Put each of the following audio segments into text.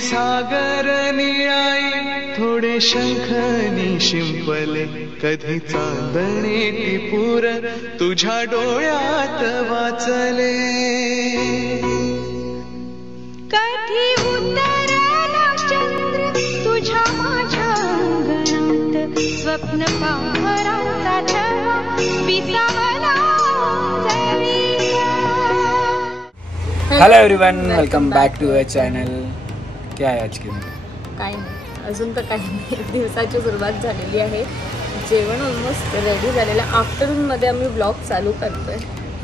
सागर निळाई थोडे शंखनी शिंपले कधी चांदणे टिपूर तुझ्या डोळ्यात वाचले कधी उतरला चंद्र तुझ्या माझ्या अंगणात स्वप्न पांघराचा छळा विसावला hello everyone, welcome back to our channel. क्या है आज की काय नाही, अजून तर काही नाही। दिवसाची सुरुवात झालेली आहे, जेवण ऑलमोस्ट रेडी झालेलं। आफ्टरनूनमध्ये आम्ही ब्लॉग चालू करतोय।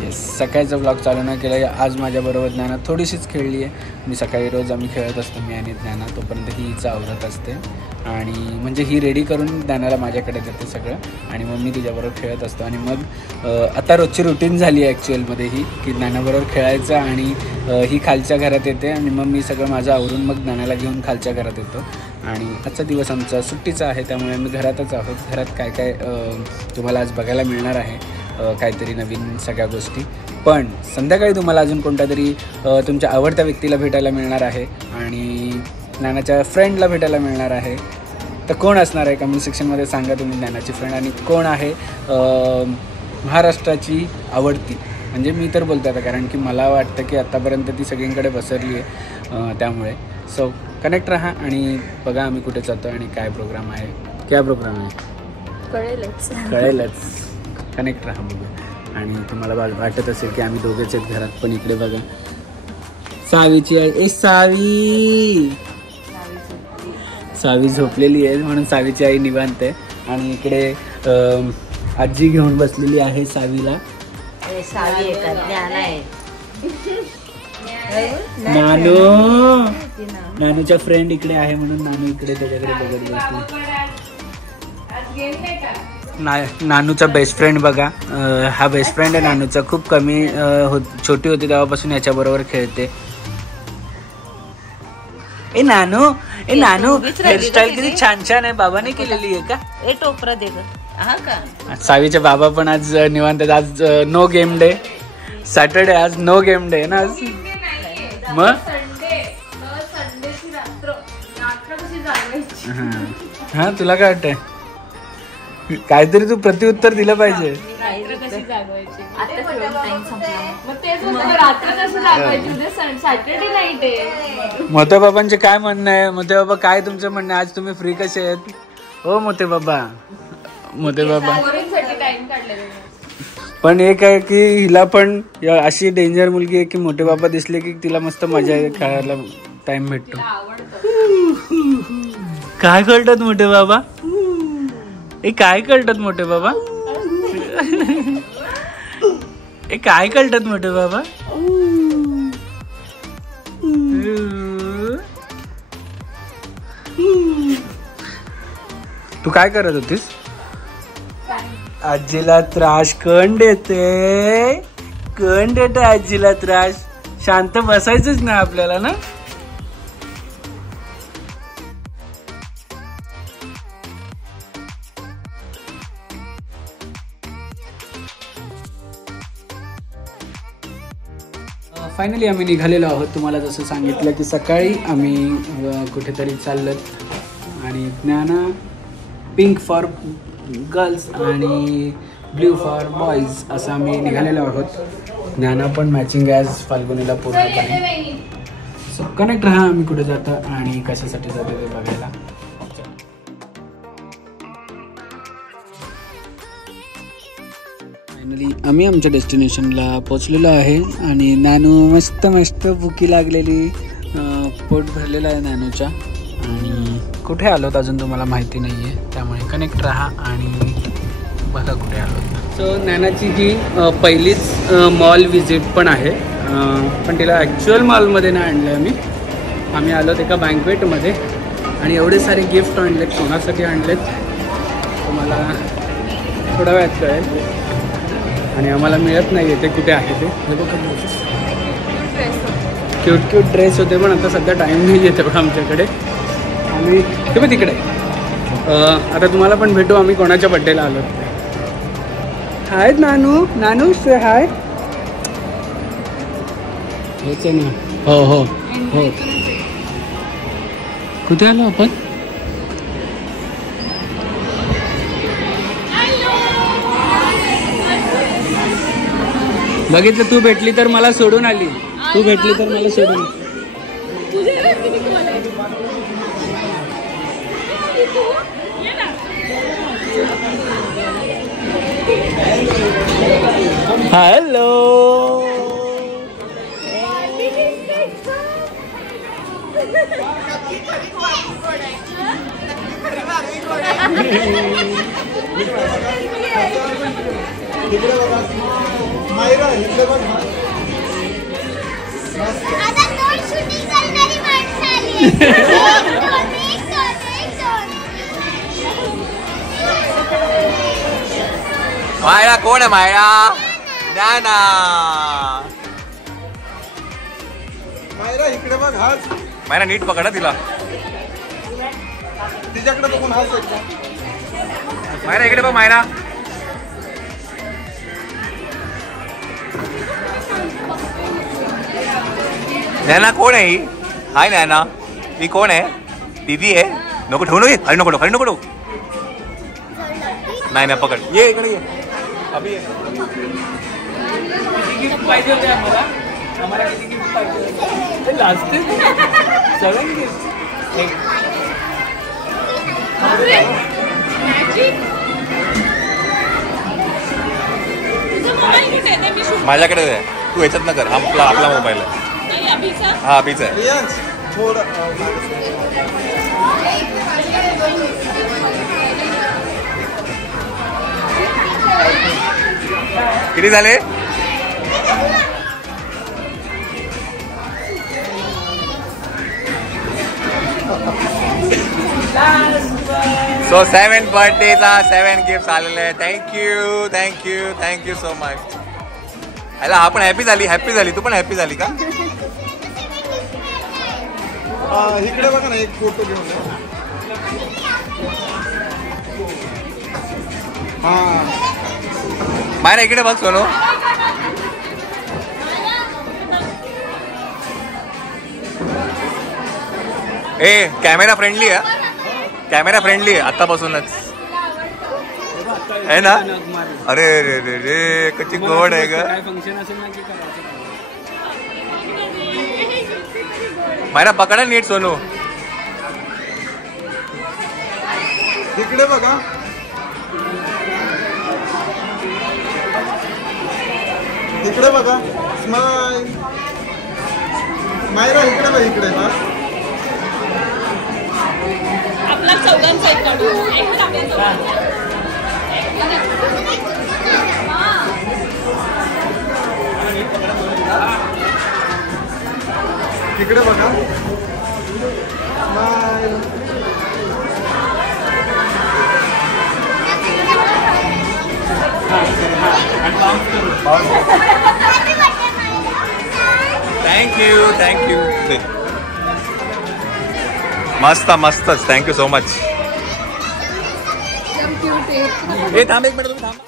येस, सकाळचा ब्लॉग चालू नाही केला। आज माझ्याबरोबर ज्ञाना थोडीशीच खेळली आहे। मी सकाळी रोज आम्ही खेळत असतो, मी आणि ज्ञाना, तोपर्यंत ही हिचं आवरत असते आणि म्हणजे ही रेडी करून ज्ञानाला माझ्याकडे देते सगळं आणि मग मी तिच्याबरोबर खेळत असतो। आणि मग आता रोजची रुटीन झाली आहे ॲक्च्युअलमध्ये ही, की ज्ञानाबरोबर खेळायचं आणि ही खालच्या घरात येते आणि मग मी सगळं माझं आवरून मग ज्ञानाला घेऊन खालच्या घरात येतो। आणि आजचा दिवस आमचा सुट्टीचा आहे, त्यामुळे आम्ही घरातच आहोत। घरात काय काय तुम्हाला आज बघायला मिळणार आहे, काहीतरी नवीन सगळ्या गोष्टी। पण संध्याकाळी तुम्हाला अजून कोणत्या तरी तुमच्या आवडत्या व्यक्तीला भेटायला मिळणार आहे आणि ज्ञानाच्या फ्रेंडला भेटायला मिळणार आहे। तर कोण असणार आहे कमेंट सेक्शनमध्ये सांगा तुम्ही ज्ञानाची फ्रेंड, आणि कोण आहे महाराष्ट्राची आवडती। म्हणजे मी तर बोलतो आता, कारण की मला वाटतं की आत्तापर्यंत ती सगळींकडे पसरली आहे, त्यामुळे सो कनेक्ट राहा आणि बघा आम्ही कुठे जातो आणि काय प्रोग्राम आहे। काय प्रोग्राम आहे कळेलच, कनेक्ट राहा बघा। आणि तुम्हाला वाटत असेल की आम्ही दोघेच आहेत घरात, पण इकडे बघा सावीची आई, सावी झोपलेली आहे म्हणून सावीची आई निवांत आहे। आणि इकडे आजी घेऊन बसलेली आहे सावीला। नानूच्या फ्रेंड इकडे आहे म्हणून नानू इकडे त्याच्याकडे बघत बसली। नानूचा बेस्ट फ्रेंड बघा, हा बेस्ट फ्रेंड आहे नानूचा। खूप कमी छोटी होती तेव्हापासून याच्याबरोबर खेळते। ए नानू हेअरस्टाईल किती छान छान आहे, बाबाने केलेली आहे का? ए टोपरा दे का? सावीचे बाबा पण आज निवांत, आज नो गेम डे, सॅटर्डे, आज नो गेम डे ना आज। मग हा तुला काय वाटतंय? काहीतरी तू प्रत्युत्तर दिलं पाहिजे। मोठ्या बाबांचे काय म्हणणं आहे? मोठे बाबा काय तुमचं म्हणणं आहे? आज तुम्ही फ्री कसे आहेत हो मोठे बाबा? मोठे बाबा पण एक आहे की हिला पण अशी डेंजर मुलगी आहे की मोठे बाबा दिसले की तिला मस्त मजा खेळायला टाइम भेटतो। काय करतात मोठे बाबा? काय करतात मोठे बाबा? काय करतात मोठे बाबा? तू काय करत होतीस? आजीला त्रास कोण देते? कोण देते आजीला त्रास? शांत बसायचंच ना आपल्याला ना। फायनली आम्ही निघालेलो आहोत। तुम्हाला जसं सांगितलं की सकाळी आम्ही कुठेतरी चाललोत आणि ज्ञाना पिंक फॉर गर्ल्स आणि ब्ल्यू फॉर बॉईज असं आम्ही निघालेलो आहोत। ज्ञाना पण मॅचिंग ॲज फाल्गुनीला पूर्णपणे। सो कनेक्ट राहा, आम्ही कुठे जातो आणि कशासाठी जातो ते बघायला। फायनली आम्ही आमच्या डेस्टिनेशनला पोचलेलो आहे आणि नानू मस्त मस्त भुकी लागलेली, पोट भरलेलं आहे नानूच्या। आणि कुठे आलोत अजून तुम्हाला माहिती नाही आहे, त्यामुळे कनेक्ट राहा आणि बघा कुठे आलोत। सो नॅनाची ही पहिलीच मॉल व्हिजिट पण आहे, पण तिला ॲक्च्युअल मॉलमध्ये नाही आणलं आम्ही आलोत एका बँकवेटमध्ये आणि एवढे सारे गिफ्ट आणलेत। कोणासाठी आणलेत तुम्हाला थोड्या वेळात कळेल आणि आम्हाला मिळत नाही आहे ते कुठे आहे ते। क्यूट ड्रेस होते, पण आता सध्या टाईम नाही आहे तेवढा आमच्याकडे। आम्ही तुम्ही तिकडे आता तुम्हाला पण भेटू आम्ही कोणाच्या बड्डेला आलो। हाय नानू से हाय। होते ना, हो कुठे आलो आपण? बघितलं, तू भेटली तर मला सोडून आली. तू भेटली तर मला सोडून. हॅलो. मायरा कोण आहे? मायरा ना मायरा इकडे बघ, हाच मायरा नीट पकडा तिला. तिच्याकडे बघून हाच एकदा. मायरा इकडे बघ. मायरा नैना कोण आहे ही? हाय नैना, ही कोण आहे? दीदी आहे. नको ठेवू नको, खाली नको ठेवू, खाली नको ठेवू. नाही नाही पकड, ये इकडे ये. अभि ये. किती गिफ्ट पाहिजे होते आम्हाला? आम्हाला किती गिफ्ट पाहिजे होते? लाजते सगळं गिफ्ट. माझ्याकडे आहे, तू याच्यात न कर. आपला मोबाईल आहे. हा अभिचा आहे. किती झाले? सो 7 बर्थडेचा 7 गिफ्ट आलेले आहे. Thank you thank you thank you so much. याला आपण हॅपी झाली. तू पण हॅपी झाली का? इकडे बघा ना, एक फोटो घेऊन या. मायरा इकडे बघ सोनू. ए कॅमेरा फ्रेंडली आहे. कॅमेरा फ्रेंडली आहे आतापासूनच आहे ना. अरे रे रे रे कशी गोड आहे ग. फंक्शन असेल ना की करायचं. मायरा पकडा नीट सोनू. इकडे बघा. इकडे बघा. स्माइल. मायरा इकडे बघ. इकडे हा आपला चौघांचा एक काढू. इकडे बघा. स्माइल. थँक्यू मस्तच. Thank you so much. हे थांब एक मिनिट, तुम्ही थांब.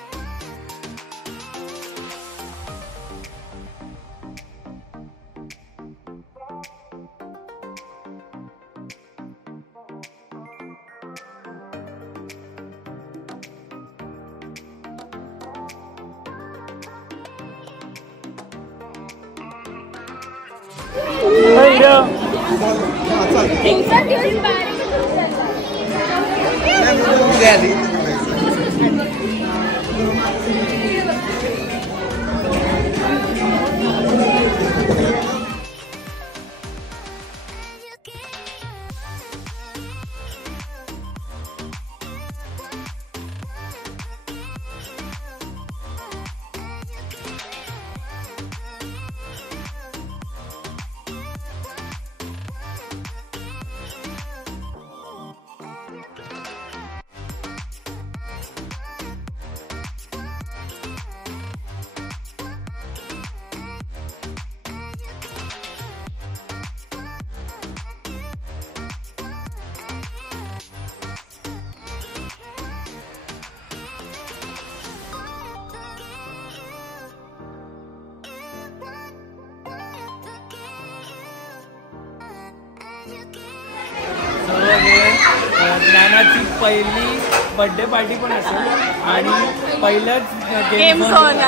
ज्ञानाची पहिली बर्थडे पार्टी पण असेल आणि पहिलंच गेम झोन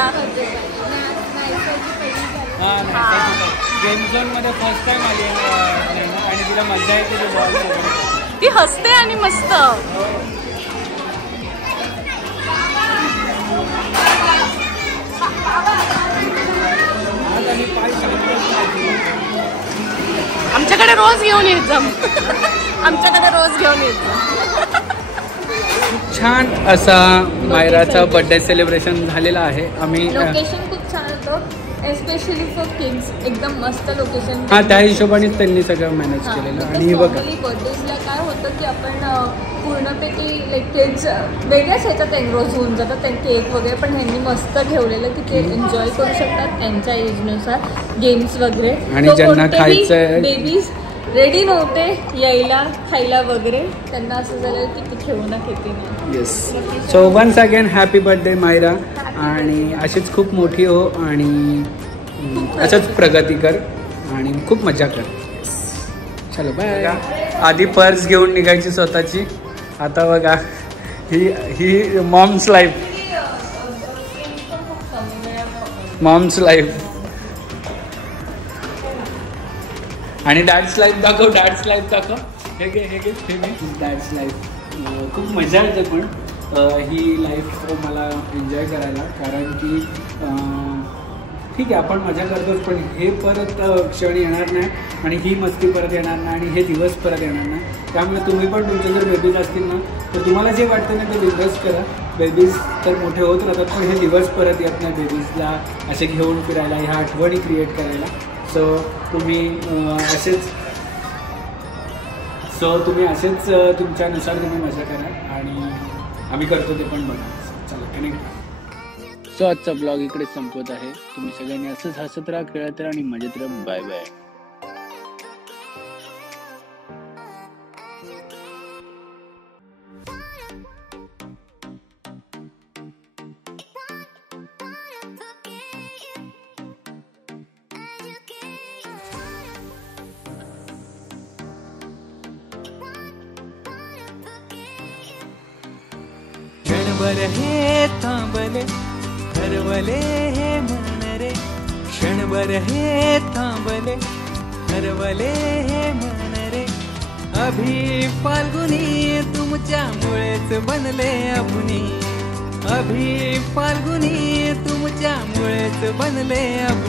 गेम झोनमध्ये फर्स्ट टाइम आली आहे आणि तिला मजा येते ते बॉल ती हसते आणि मस्त. आमच्याकडे रोज घेऊन येत जा. आमच्याकडे रोज घेऊन येत जा. छान असा मायराचा बर्थडे सेलिब्रेशन झालेला आहे. आम्ही लोकेशन खूप छान होतं, एस्पेशली फॉर किड्स. एकदम मस्त लोकेशन. हां, त्या हिशोबाने त्यांनी सगळं मॅनेज केलेलं. आणि बघा बर्थडेजला काय होतं की आपण पूर्णपैकी लाईक किड्स वेगळ्याच ह्याच्यात एनरोज होऊन जातात, ते केक वगैरे, पण ह्यांनी मस्त ठेवलेलं की ते एन्जॉय करू शकतात त्यांच्या एजनुसार गेम्स वगैरे. आणि ज्यांना खायचं बेबीज रेडी नव्हते यायला खायला वगैरे, त्यांना असं झालं की ते ठेवू ना खेती नाही. Yes. So once again happy birthday Myra. आणि अशीच खूप मोठी हो आणि असंच प्रगती कर आणि खूप मजा कर. चलो बाय. आधी पर्स घेऊन निघायची स्वतःची. आता बघा ही मॉम्स लाईफ. Moms life. आणि डॅड्स लाईफ दाखव. डॅड्स लाईफ दाखव. हे घे हे घे हे घे. डॅड्स लाईफ खूप मजा येते. पण ही लाईफ मला एन्जॉय करायला, कारण की ठीक आहे आपण मजा करतोच, पण हे परत क्षण येणार नाही आणि ही मस्ती परत येणार नाही आणि हे दिवस परत येणार नाही. त्यामुळे तुम्ही पण तुमचे जर बेबीज असतील ना तर तुम्हाला जे वाटतं ना ते बिंदास करा. बेबीज तर मोठे होत राहतात, पण हे दिवस परत येत नाही बेबीजला असे घेऊन फिरायला, ह्या आठवणी क्रिएट करायला. सो तुम्ही असेच तुमच्यानुसार तुम्ही मजा करा आणि आम्ही करतो ते पण बघा. चला कनेक्ट. सो आजचा ब्लॉग इकडेच संपवत आहे. तुम्ही सगळ्यांनी असंच हसत राहा, खेळत राहा आणि मजेत राहा. Bye bye. क्षणभर हे थांबले हरवले हे मन रे. क्षणभर हे थांबले हरवले हे मन रे. अभि फाल्गुनी तुमच्यामुळेच बनले अभुनी. अभि फाल्गुनी तुमच्यामुळेच बनले अभुनी.